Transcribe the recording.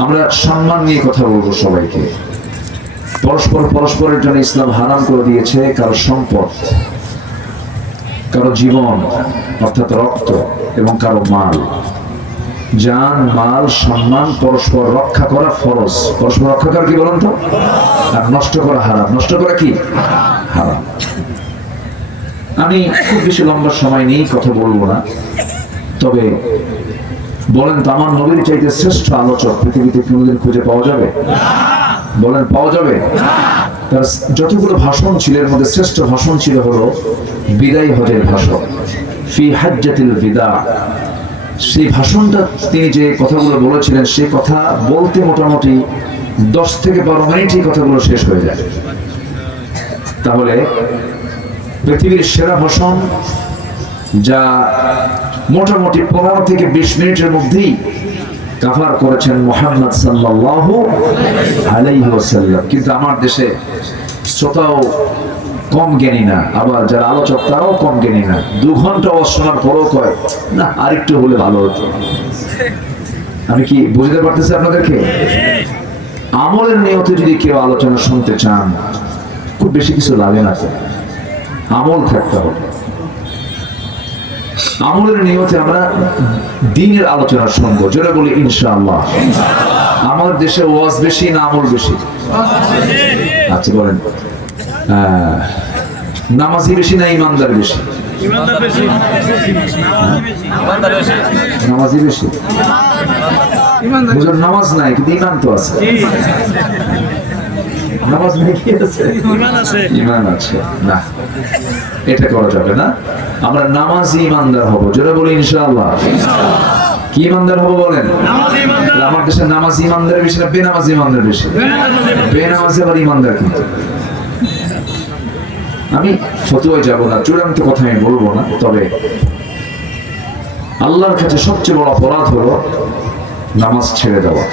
আমরা সম্মান নিয়ে কথা বলবো সবাইকে। পরস্পরের জন্য ইসলাম হারাম করে দিয়েছে কারো সম্পদ, কারো জীবন অর্থাৎ রক্ত এবং কারো মাল, জান মাল সম্মান পরস্পর রক্ষা করা ফরজ। পরস্পর রক্ষা করা কি বলেন তো? আর নষ্ট করা হারাম। নষ্ট করা কি হারাম। আমি খুব বেশি লম্বা সময় নিয়ে কথা বলবো না, তবে বলেন তো আমার নবীর চাইতে শ্রেষ্ঠ আলোচক পৃথিবীতে কোনোদিন খুঁজে পাওয়া যাবে? বলেন পাওয়া যাবে? তার যতগুলো ভাষণ ছিল এর মধ্যে শ্রেষ্ঠ ভাষণ ছিল হলো বিদায় হজের ভাষণ, ফি হাজ্জাতিল বিদা। সেই ভাষণটা তিনি যে কথাগুলো বলেছিলেন সে কথা বলতে মোটামুটি 10 থেকে 12 মিনিটই কথাগুলো শেষ হয়ে যায়। তাহলে পৃথিবীর সেরা ভাষণ যা মোটামুটি 15 থেকে 20 মিনিটের মধ্যেই কাভার করেছেন মুহাম্মদ সাল্লাল্লাহু আলাইহি ওয়াসাল্লাম। কিন্তু আমার দেশে শ্রোতাও কম জ্ঞানী না, আবার যারা আলোচক তারাও কম জ্ঞানী না। 2 ঘন্টা শোনার পরও কয় না আরেকটু হলে ভালো হতো। আমি কি বুঝতে পারতেছি আপনাদেরকে? আমলের নিয়তে যদি কেউ আলোচনা শুনতে চান খুব বেশি কিছু লাগে না, আমল থাকতে হবে। আমলের নিয়তে আমরা দ্বীনের আলোচনা শুনবো, যেটা বলি ইনশাআল্লাহ। আমার দেশে ওয়াজ বেশি না আমল বেশি? আচ্ছা বলেন, নামাজি বেশি না ইমানদার বেশি? নামাজি বেশি। নামাজ নাই কিন্তু ইমান তো আছে। নামাজ নেই কি আছে? ইমান আছে না, এটা করা যাবে না। আমরা নামাজি ইমানদার হবো, যেটা বলি ইনশাআল্লাহ। কি ইমানদার হবো বলেন? আমার দেশে নামাজি ইমানদার বেশি না বেনামাজি ইমানদার বেশি? বেনামাজি আবার ইমানদার। কিন্তু আমি ফতোয়ায় যাব না, চূড়ান্ত কথা আমি বলবো না, তবে আল্লাহর কাছে সবচেয়ে বড় অপরাধ হলো নামাজ ছেড়ে দেওয়া।